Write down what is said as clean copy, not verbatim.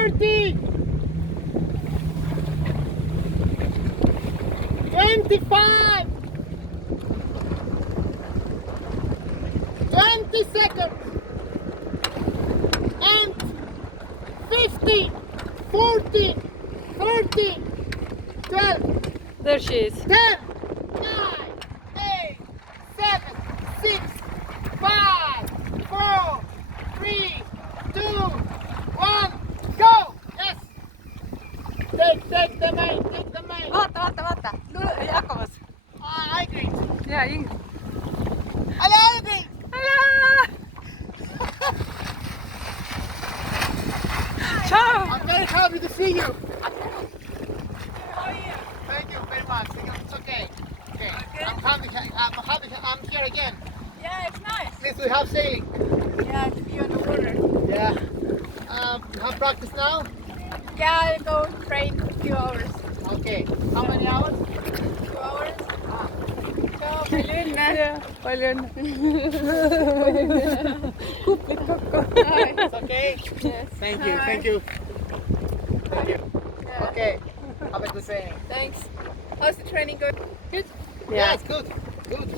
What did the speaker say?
30, 25, 20 seconds, and 50, 40, 30, 12, There she is. 10, 9, 8, 7, 6, 5, 4, 3, 2, 1, go! Yes! Take the main, take the main. Vaata. Jakobus. I agree. Ja, Ingrid. I agree. Ciao! I'm very happy to see you. Thank you very much. It's okay. Okay. I'm happy. I'm here again. Yeah, it's nice. At least we have sailing. Yeah, to be on the water. Yeah. You have practice now? Yeah, I go train for 2 hours. Okay. How many hours? 2 hours. Ciao, palju õnne. Palju õnne. Kuplid kokku. It's okay. Yes. Thank you. Hi. Thank you. Thank you. Yeah. Okay. Have a good training. Thanks. How's the training going? Good? Yeah, it's good. Good.